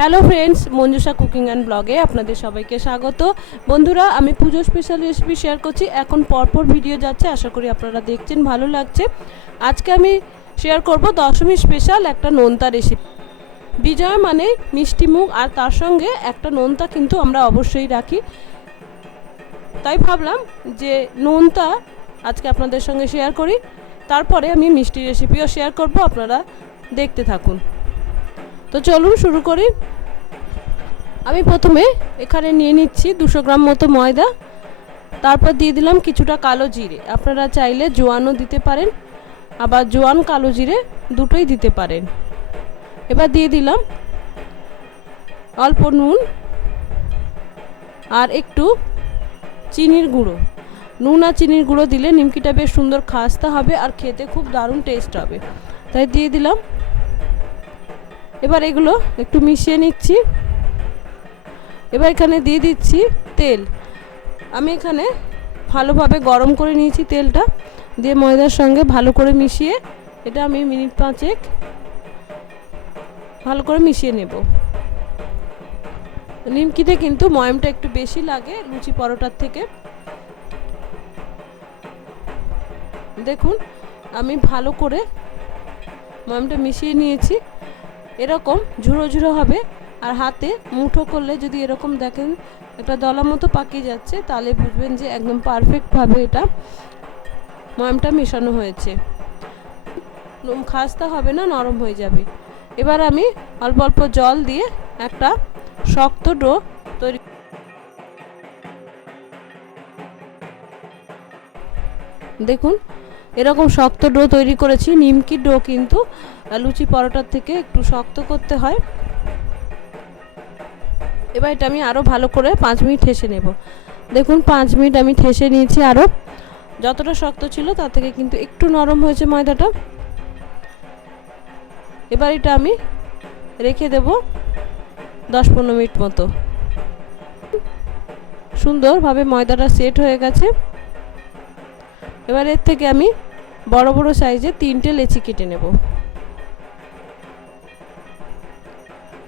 Hello friends, Manjusha cooking and ব্লগে আপনাদের সবাইকে স্বাগত। বন্ধুরা, আমি পুজো স্পেশাল রেসিপি শেয়ার করছি। এখন পরপর ভিডিও যাচ্ছে, আশা করি আপনারা দেখছেন, ভালো লাগছে। আজকে আমি শেয়ার করব দশমী স্পেশাল একটা নোনতা রেসিপি। বিজয়া মানে মিষ্টি মুখ, আর তার সঙ্গে একটা নোনতা কিন্তু আমরা অবশ্যই রাখি। তাই ভাবলাম যে নোনতা আজকে আপনাদের সঙ্গে শেয়ার করি, তারপরে আমি মিষ্টি রেসিপিও শেয়ার করব, আপনারা দেখতে থাকুন। তো চলুন শুরু করি। আমি প্রথমে এখানে নিয়ে নিচ্ছি 200 গ্রাম মতো ময়দা, তারপর দিয়ে দিলাম কিছুটা কালো জিরে। আপনারা চাইলে জোয়ানও দিতে পারেন, আবার জোয়ান কালো জিরে দুটোই দিতে পারেন। এবার দিয়ে দিলাম অল্প নুন আর একটু চিনির গুঁড়ো। নুন আর চিনির গুঁড়ো দিলে নিমকিটা বেশ সুন্দর খাস্তা হবে আর খেতে খুব দারুণ টেস্ট হবে, তাই দিয়ে দিলাম। এবার এগুলো একটু মিশিয়ে নিচ্ছি। এবার এখানে দিয়ে দিচ্ছি তেল। আমি এখানে ভালোভাবে গরম করে নিয়েছি তেলটা, দিয়ে ময়দার সঙ্গে ভালো করে মিশিয়ে এটা আমি মিনিট 5 ভালো করে মিশিয়ে নেব। নিমকিতে কিন্তু ময়মটা একটু বেশি লাগে লুচি পরোটার থেকে। দেখুন আমি ভালো করে ময়মটা মিশিয়ে নিয়েছি। এরকম ঝুড়ো ঝুড়ো হবে, আর হাতে মুঠো করলে যদি এরকম দেখেন একটা দলা মতো পাকিয়ে যাচ্ছে, তাহলে বুঝবেন যে একদম পারফেক্টভাবে এটা ময়মটা মেশানো হয়েছে। খাস্তা হবে না, নরম হয়ে যাবে। এবার আমি অল্প অল্প জল দিয়ে একটা শক্ত ডো তৈরি। দেখুন এরকম শক্ত ডো তৈরি করেছি। নিমকির ডো কিন্তু লুচি পরোটার থেকে একটু শক্ত করতে হয়। এবার এটা আমি আরও ভালো করে 5 মিনিট ঠেসে নেব। দেখুন 5 মিনিট আমি ঠেসে নিয়েছি। আরও যতটা শক্ত ছিল তার থেকে কিন্তু একটু নরম হয়েছে ময়দাটা। এবার এটা আমি রেখে দেব 10-15 মিনিট মতো। সুন্দরভাবে ময়দাটা সেট হয়ে গেছে। এবার এর থেকে আমি বড় বড় সাইজে 3টে লেচি কেটে নেব।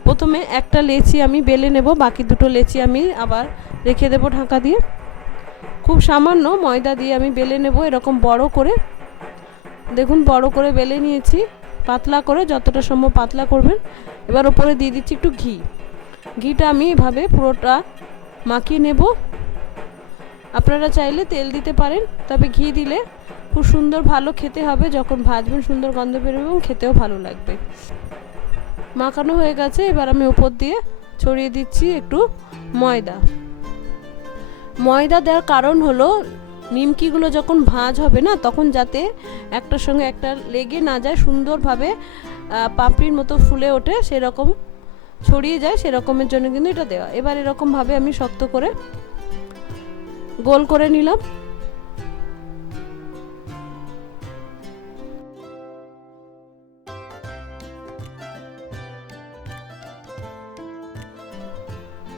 প্রথমে একটা লেচি আমি বেলে নেব, বাকি দুটো লেচি আমি আবার রেখে দেব ঢাকা দিয়ে। খুব সামান্য ময়দা দিয়ে আমি বেলে নেব এরকম বড় করে। দেখুন বড় করে বেলে নিয়েছি, পাতলা করে, যতটা সম্ভব পাতলা করবেন। এবার উপরে দিয়ে দিচ্ছি একটু ঘি। ঘিটা আমি এভাবে পুরোটা মাখিয়ে নেব। আপনারা চাইলে তেল দিতে পারেন, তবে ঘি দিলে খুব সুন্দর ভালো খেতে হবে। যখন ভাজবেন সুন্দর গন্ধ বেরোবে এবং খেতেও ভালো লাগবে। মাখানো হয়ে গেছে। এবার আমি উপর দিয়ে ছড়িয়ে দিচ্ছি একটু ময়দা। ময়দা দেওয়ার কারণ হলো নিমকিগুলো যখন ভাজ হবে না, তখন যাতে একটার সঙ্গে একটা লেগে না যায়, সুন্দরভাবে পাপড়ির মতো ফুলে ওঠে, সেরকম ছড়িয়ে যায়, সেরকমের জন্য কিন্তু এটা দেওয়া। এবার এরকমভাবে আমি শক্ত করে গোল করে নিলাম।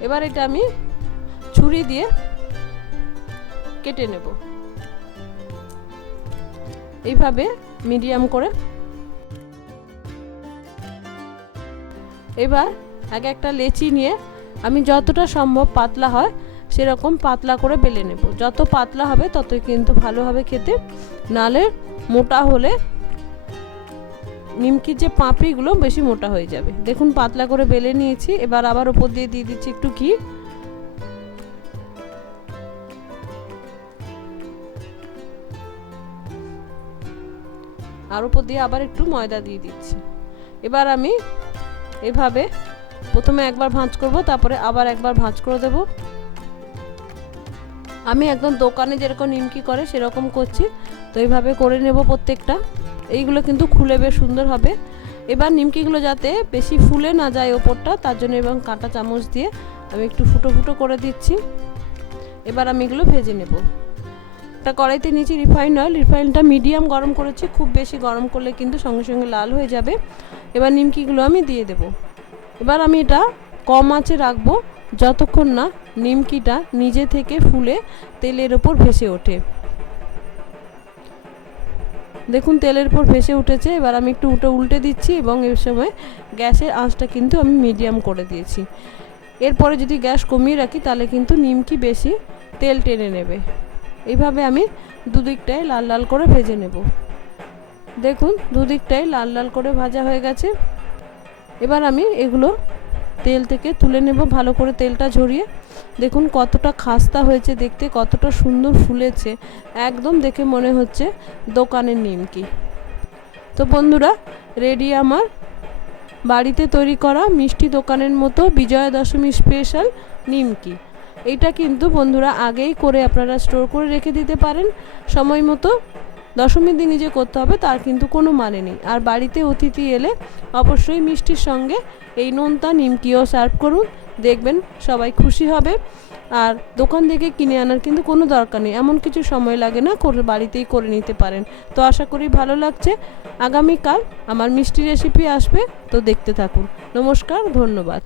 এবার এটা আমি ছুরি দিয়ে কেটে নেব এইভাবে মিডিয়াম করে। এবার এক একটা লেচি নিয়ে আমি যতটা সম্ভব পাতলা হয় সেরকম পাতলা করে বেলে নেব। যত পাতলা হবে ততই কিন্তু ভালো হবে খেতে, নালে মোটা হলে নিমকির যে পাপড়িগুলো বেশি মোটা হয়ে যাবে। দেখুন পাতলা করে বেলে নিয়েছি। এবার আবার উপর দিয়ে দিয়ে দিচ্ছি একটু ঘি। আর উপর দিয়ে আবার একটু ময়দা দিয়ে দিচ্ছি। এবার আমি এভাবে প্রথমে একবার ভাঁজ করব, তারপরে আবার একবার ভাঁজ করে দেব। আমি একদম দোকানে যেরকম নিমকি করে সেরকম করছি, তো এইভাবে করে নেব প্রত্যেকটা। এইগুলো কিন্তু খুলে বেশ সুন্দর হবে। এবার নিমকিগুলো যাতে বেশি ফুলে না যায় ওপরটা, তার জন্য এবং কাঁটা চামচ দিয়ে আমি একটু ফুটো ফুটো করে দিচ্ছি। এবার আমি এগুলো ভেজে নেব। একটা কড়াইতে নিয়েছি রিফাইন্ড অয়েল। রিফাইনটা মিডিয়াম গরম করেছি, খুব বেশি গরম করলে কিন্তু সঙ্গে সঙ্গে লাল হয়ে যাবে। এবার নিমকিগুলো আমি দিয়ে দেব। এবার আমি এটা কম আঁচে রাখবো যতক্ষণ না নিমকিটা নিজে থেকে ফুলে তেলের ওপর ভেসে ওঠে। দেখুন তেলের পর ভেসে উঠেছে। এবার আমি একটু উল্টে দিচ্ছি এবং এই সময় গ্যাসের আঁচটা কিন্তু আমি মিডিয়াম করে দিয়েছি। এরপরে যদি গ্যাস কমিয়ে রাখি তাহলে কিন্তু নিমকি বেশি তেল টেনে নেবে। এইভাবে আমি দুদিকটায় লাল লাল করে ভেজে নেব। দেখুন দুদিকটাই লাল লাল করে ভাজা হয়ে গেছে। এবার আমি এগুলো তেল থেকে তুলে নেব ভালো করে তেলটা ঝরিয়ে। দেখুন কতটা খাস্তা হয়েছে দেখতে, কতটা সুন্দর ফুলেছে, একদম দেখে মনে হচ্ছে দোকানের নিমকি। তো বন্ধুরা, রেডি আমার বাড়িতে তৈরি করা মিষ্টি দোকানের মতো বিজয়া দশমী স্পেশাল নিমকি। এটা কিন্তু বন্ধুরা আগেই করে আপনারা স্টোর করে রেখে দিতে পারেন সময় মতো। দশমীর দিনই যে করতে হবে তার কিন্তু কোনো মানে নেই। আর বাড়িতে অতিথি এলে অবশ্যই মিষ্টির সঙ্গে এই নোনতা নিমকিও সার্ভ করুন, দেখবেন সবাই খুশি হবে। আর দোকান থেকে কিনে আনার কিন্তু কোনো দরকার নেই, এমন কিছু সময় লাগে না, বাড়িতেই করে নিতে পারেন। তো আশা করি ভালো লাগছে। আগামীকাল আমার মিষ্টি রেসিপি আসবে, তো দেখতে থাকুন। নমস্কার, ধন্যবাদ।